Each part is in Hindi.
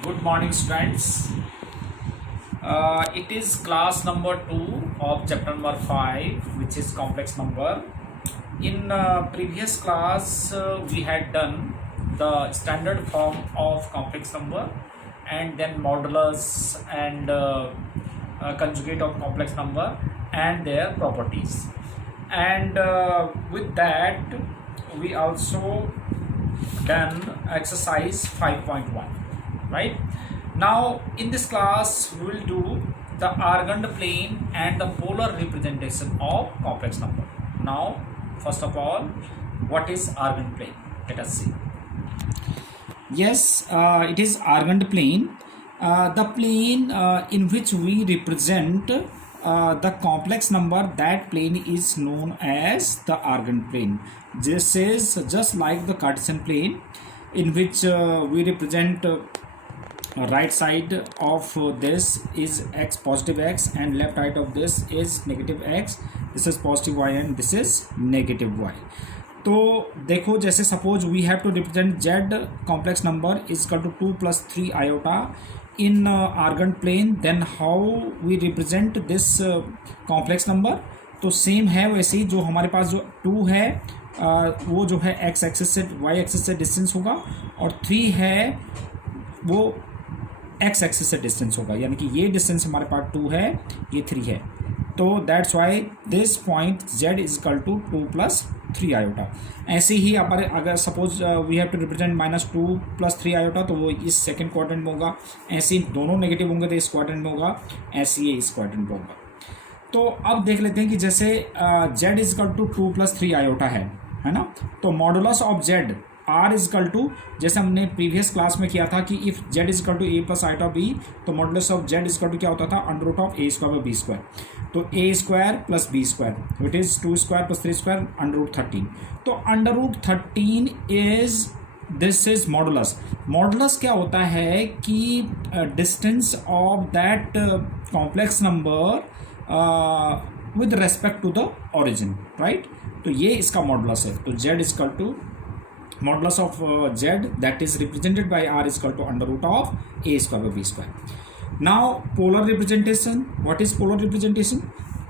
Good morning, students. It is class number 2 of chapter number 5, which is complex number. In previous class, we had done the standard form of complex number and then modulus and conjugate of complex number and their properties. And with that, we also done exercise 5.1. Right now in this class we will do the Argand plane and the polar representation of complex number. Now first of all, what is Argand plane? Let us see. Yes, it is Argand plane, the plane in which we represent the complex number. That plane is known as the Argand plane. This is just like the Cartesian plane in which we represent right side of this is x, positive x, and left side of this is negative x. This is positive y and this is negative y. तो देखो, जैसे suppose we have to represent z complex number is equal to 2 + 3 iota in Argand plane, then how we represent this complex number. तो सेम है वैसे ही, जो हमारे पास जो 2 है वो जो है x एक्सिस से y एक्सिस से डिस्टेंस होगा, और 3 है वो x एक्सिस से डिस्टेंस होगा, यानी कि ये डिस्टेंस हमारे पास 2 है, ये 3 है. तो that's why this point z is equal to 2 + 3 iota. ऐसे ही अगर suppose we have to represent -2 + 3 iota, तो वो इस सेकंड क्वाड्रेंट में होगा. ऐसे ही दोनों नेगेटिव होंगे तो इस क्वाड्रेंट में होगा, ऐसे ही इस क्वाड्रेंट में होगा. तो अब देख लेते हैं कि जैसे z is equal to 2 + 3 iota है ना. तो modulus of z r is equal to, जैसे हमने प्रीवियस क्लास में किया था कि if z is equal to a + iota b, तो modulus of z is equal to क्या होता था, √a² / b². तो a² + b², विट इज 2² + 3² √13. तो √13 is this is modulus. Modulus क्या होता है कि distance of that complex number with respect to the origin, right. तो ये इसका मॉडुलस है. तो z is equal to modulus of z, that is represented by r is equal to √a² / b². Now polar representation. What is polar representation?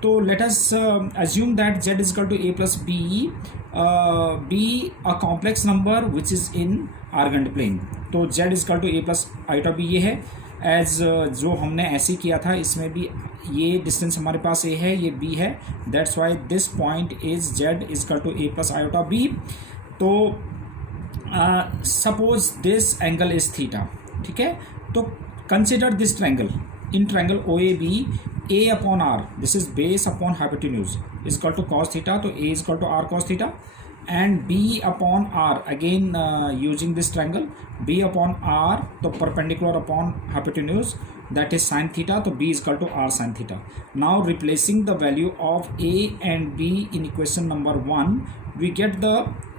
So let us assume that z is equal to a + b, be a complex number which is in Argand plane. तो z is equal to a + iota b ये है, एज जो हमने ऐसे किया था, इसमें भी ये डिस्टेंस हमारे पास a है, ये b है. That's why this point is z is equal to a + iota b. तो suppose this angle is theta, ठीक है. तो consider this triangle. In triangle OAB, a/r, this is base upon hypotenuse, is equal to cos theta. तो a is equal to r cos theta, and b/r again using this triangle, b/r, तो perpendicular upon hypotenuse, that is sin theta. तो b is equal to r sin theta. Now replacing the value of a and b in equation number 1, we get the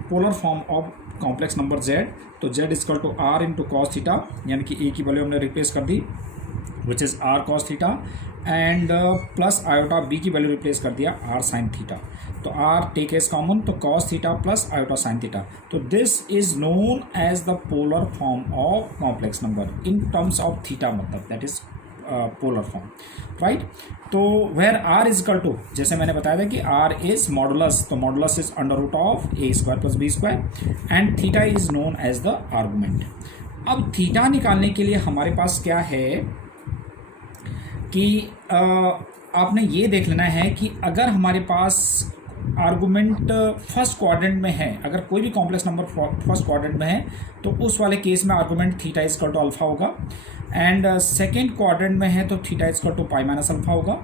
polar form of complex number z. तो z is equal to r into cos theta, यानी कि a की वैल्यू हमने रिप्लेस कर दी, which is r cos theta, and plus iota b की वैल्यू रिप्लेस कर दिया r sin theta. तो r टेक एज कॉमन, तो cos theta plus iota sin theta. तो this is known as the polar form of complex number in terms of theta, मतलब that is polar form, right. तो where r is equal to, जैसे मैंने बताया था कि r इज मॉडुलस, तो modulus is √a² + b², and theta is known as the argument. अब थीटा निकालने के लिए हमारे पास क्या है कि आपने ये देख लेना है कि अगर हमारे पास आर्गुमेंट फर्स्ट क्वाड्रेंट में है, अगर कोई भी कॉम्प्लेक्स नंबर फर्स्ट क्वाड्रेंट में है, तो उस वाले केस में argument theta is equal to alpha होगा. एंड सेकेंड क्वाड्रेंट में है तो theta is equal to pi minus alpha होगा.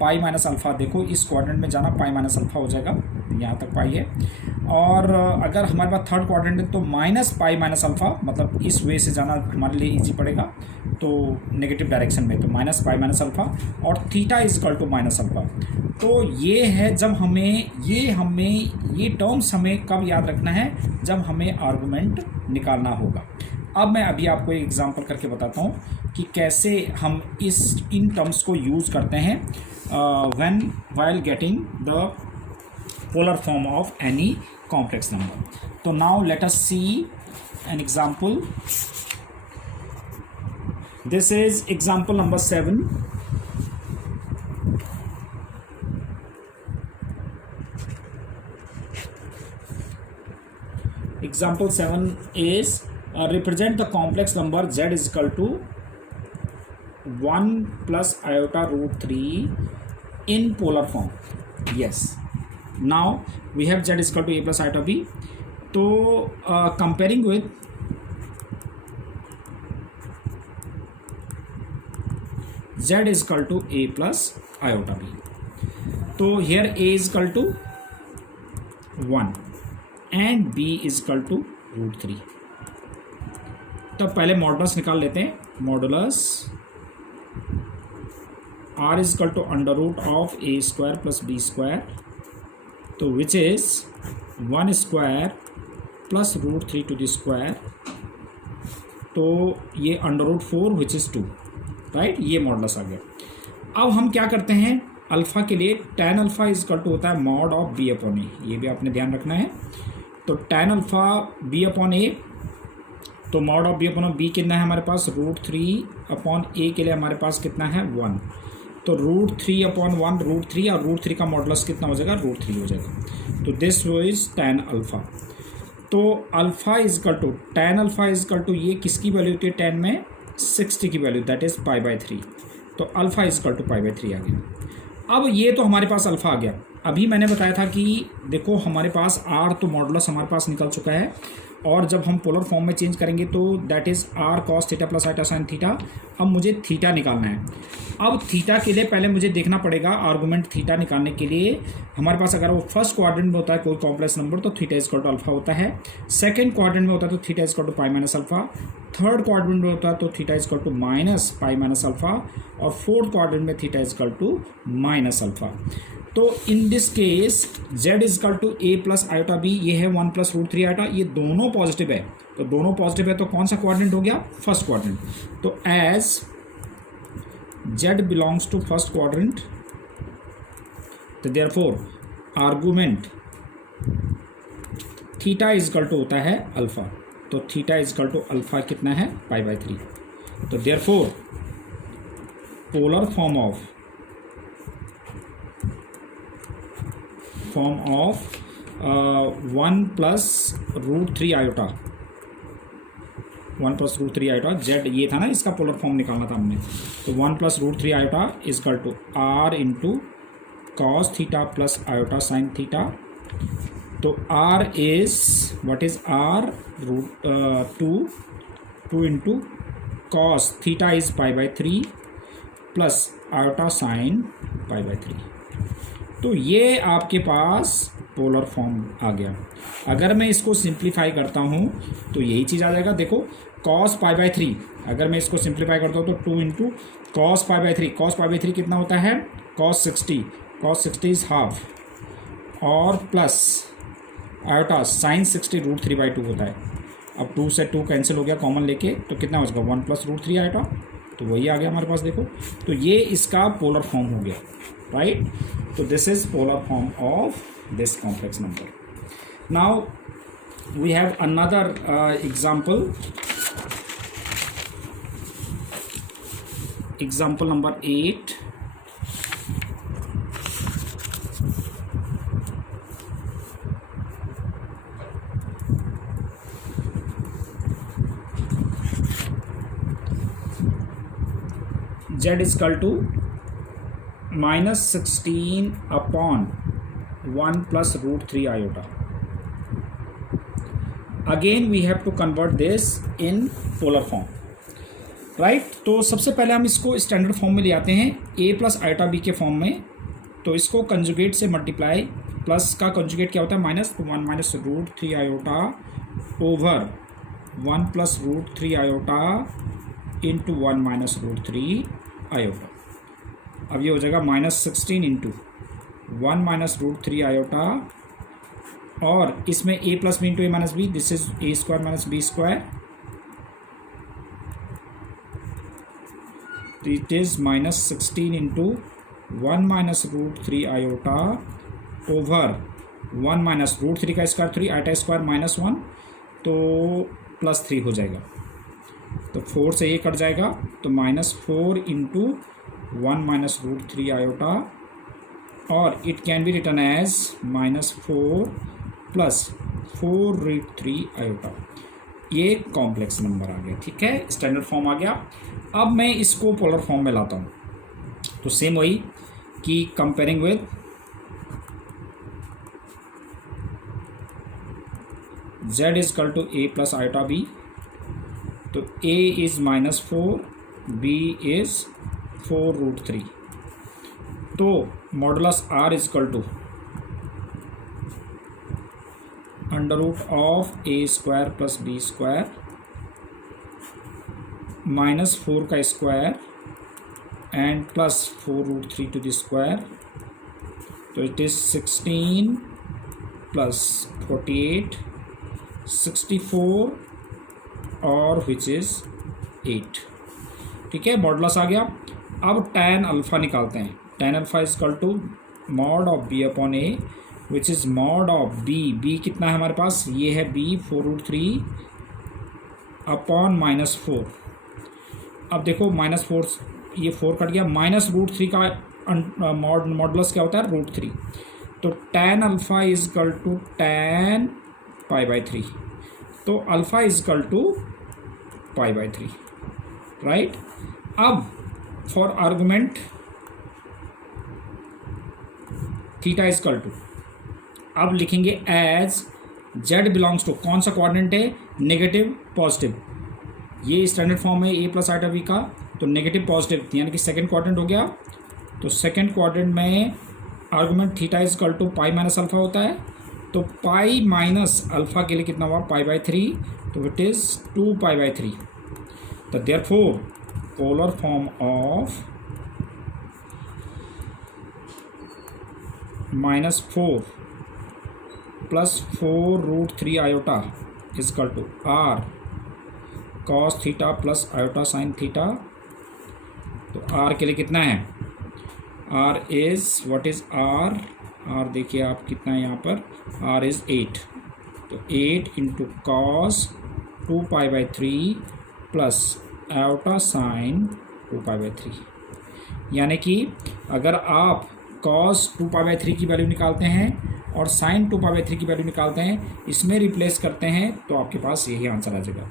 पाई माइनस अल्फा, देखो इस क्वाड्रेंट में जाना पाई माइनस अल्फा हो जाएगा, यहाँ तक पाई है. और अगर हमारे पास थर्ड क्वाड्रेंट है तो माइनस पाई माइनस अल्फा, मतलब इस वे से जाना हमारे लिए इजी पड़ेगा, तो नेगेटिव डायरेक्शन में, तो माइनस पाई माइनस अल्फा, और theta is equal to minus alpha. तो ये है जब हमें ये टर्म्स हमें कब याद रखना है, जब हमें आर्गुमेंट निकालना होगा. अब मैं अभी आपको एक एग्जांपल करके बताता हूँ कि कैसे हम इन टर्म्स को यूज़ करते हैं when while getting the polar form of any complex number. So now let us see an example. This is example number 7. Example 7 is represent the complex number z is equal to 1 plus iota root 3 in polar form. Yes. Now we have z is equal to a plus iota b. So comparing with z is equal to a plus iota b. So here a is equal to 1 and b is equal to root 3. तो पहले मॉडुलस निकाल लेते हैं. Modulus r is equal to under root of a square plus b square, तो which is 1 square plus root 3 to the square, तो ये under root 4 which is 2, right. ये मॉडुलस आ गया. अब हम क्या करते हैं, अल्फ़ा के लिए tan alpha is equal to होता है mod of b upon a. ये भी आपने ध्यान रखना है. तो tan alpha b upon a, तो mod of b upon b कितना है हमारे पास, रूट 3 अपॉन ए के लिए हमारे पास कितना है 1. तो रूट 3 अपॉन 1 रूट 3, और रूट 3 का मॉडुलस कितना हो जाएगा, रूट 3 हो जाएगा. तो दिस इज tan अल्फ़ा. तो alpha is equal to tan alpha is equal to, ये किसकी वैल्यू होती है 10 में, 60 की वैल्यू, दैट इज़ π/3. तो अल्फ़ा इज इक्वल टू π/3 आ गया. अब ये तो हमारे पास अल्फ़ा आ गया. अभी मैंने बताया था कि देखो हमारे पास r तो मॉडुलस हमारे पास निकल चुका है, और जब हम पोलर फॉर्म में चेंज करेंगे तो that is r cos theta plus iota sine theta. अब मुझे थीटा निकालना है. अब थीटा के लिए पहले मुझे देखना पड़ेगा, आर्गूमेंट थीटा निकालने के लिए हमारे पास अगर वो फर्स्ट क्वाड्रेंट में होता है कोई कॉम्प्लेक्स नंबर तो theta is equal to alpha होता है. सेकंड क्वाड्रेंट में होता है तो theta is equal to pi minus alpha. Third quadrant में होता है तो theta is equal to minus pi minus alpha, और फोर्थ क्वाड्रेंट में theta is equal to minus alpha. तो in this case z is equal to a plus iota b, ये है 1 प्लस रूट 3 आयोटा, ये दोनों पॉजिटिव है. तो दोनों पॉजिटिव है तो कौन सा क्वाड्रेंट हो गया, फर्स्ट क्वाड्रेंट. तो as z belongs to first quadrant, तो therefore argument theta is equal to होता है अल्फा. तो theta is equal to alpha कितना है, π/3. तो therefore polar form of 1 plus root 3 iota, 1 plus root 3 iota z, ये था ना इसका पोलर फॉर्म निकालना था हमने. तो 1 plus root 3 iota is equal to r into cos theta plus iota sine theta. तो r is what is r, root 2 into cos theta is π/3 plus iota sine π/3. तो ये आपके पास पोलर फॉर्म आ गया. अगर मैं इसको सिंप्लीफाई करता हूँ तो यही चीज़ आ जाएगा. देखो cos π/3, अगर मैं इसको सिंप्लीफाई करता हूँ तो 2 इंटू कॉस π/3, cos π/3 कितना होता है, cos 60 इज़ हाफ, और प्लस आयोटा साइन 60 रूट 3/2 होता है. अब 2 से 2 कैंसिल हो गया कॉमन लेके, तो कितना हो जाएगा 1 प्लस रूट 3 आयोटा. तो वही आ गया हमारे पास. देखो तो ये इसका पोलर फॉर्म हो गया, right. So this is polar form of this complex number. Now we have another example. Example number 8. Z is equal to -16 upon 1 plus root 3 iota. Again we have to convert this in polar form, right. तो सबसे पहले हम इसको स्टैंडर्ड फॉर्म में ले आते हैं, a प्लस आयोटा b के फॉर्म में. तो इसको कंजुगेट से मल्टीप्लाई, प्लस का कंजुगेट क्या होता है माइनस, तो 1 minus root 3 iota over 1 plus root 3 iota into 1 minus root 3 iota. अब ये हो जाएगा -16 इंटू 1 माइनस रूट 3 आयोटा, और इसमें a plus b into a minus b, this is a square minus b square. तो it is -16 into 1 minus root 3 iota over 1 minus root 3 का स्क्वायर 3 आयोटा स्क्वायर -1, तो +3 हो जाएगा. तो 4 से ये कट जाएगा, तो -4 इंटू 1 माइनस रूट 3 आयोटा, और it can be written as -4 plus 4 root 3 iota. ये कॉम्प्लेक्स नंबर आ गया, ठीक है, स्टैंडर्ड फॉर्म आ गया। अब मैं इसको पोलर फॉर्म में लाता हूँ, तो सेम वही कि comparing with z is equal to a plus iota b, तो a is -4, b is 4 root 3, तो modulus r is equal to under root of a square plus b square -4 का square and plus 4 root 3 to the square, तो इट इज 16 प्लस 48 64 और विच इज 8, ठीक है, मॉडुलस आ गया। अब tan अल्फ़ा निकालते हैं। tan alpha is equal to mod of b upon a which is mod of b कितना है हमारे पास, ये है b 4 रूट 3 अपॉन -4। अब देखो -4, ये 4 कट गया, माइनस रूट 3 का मॉडुलस क्या होता है, रूट 3, तो tan alpha is equal to tan π/3, तो alpha is equal to π/3, right. अब for argument theta is equal to, अब लिखेंगे एज z बिलोंग्स टू, कौन सा क्वाड्रेंट है, नेगेटिव पॉजिटिव, ये स्टैंडर्ड फॉर्म है a प्लस आइटा v का, तो नेगेटिव पॉजिटिव यानी कि सेकंड क्वाड्रेंट हो गया। तो सेकंड क्वाड्रेंट में argument theta is equal to pi minus alpha होता है, तो पाई माइनस अल्फ़ा के लिए कितना हुआ, π/3, तो इट इज़ 2π/3, तो therefore polar form of -4 plus 4 root 3 iota is equal to r cos theta plus iota sine theta, तो r के लिए कितना है, r is what is r देखिए आप कितना है यहाँ पर, r इज 8, तो 8 into cos 2π/3 plus iota sine 2π/3, यानी कि अगर आप कॉस 2π/3 की वैल्यू निकालते हैं और साइन 2π/3 की वैल्यू निकालते हैं, इसमें रिप्लेस करते हैं, तो आपके पास यही आंसर आ जाएगा।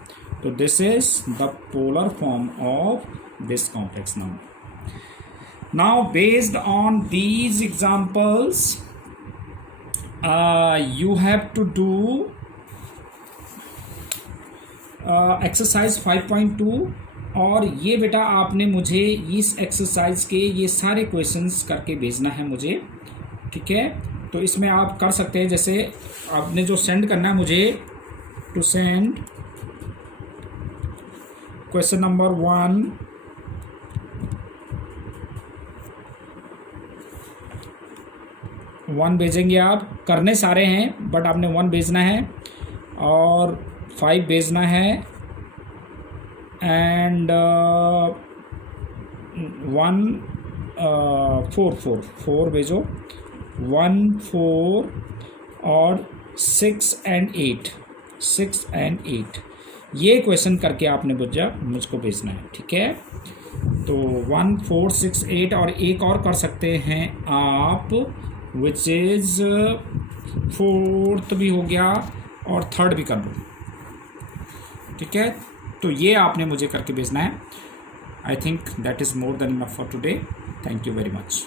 तो this is the polar form of this complex number. Now based on these examples you have to do exercise 5.2, और ये बेटा आपने मुझे इस एक्सरसाइज के ये सारे क्वेश्चंस करके भेजना है मुझे, ठीक है। तो इसमें आप कर सकते हैं, जैसे आपने जो सेंड करना है मुझे, टू सेंड क्वेश्चन नंबर 1 भेजेंगे आप, करने सारे हैं बट आपने 1 भेजना है और 5 भेजना है एंड 4 भेजो, 1 4 और 6 and 8 ये क्वेश्चन करके आपने मुझको भेजना है, ठीक है। तो 1 4 6 8 और एक और कर सकते हैं आप, विच इज़ 4th भी हो गया और 3rd भी कर दो, ठीक है। तो ये आपने मुझे करके भेजना है। I think that is more than enough for today. Thank you very much.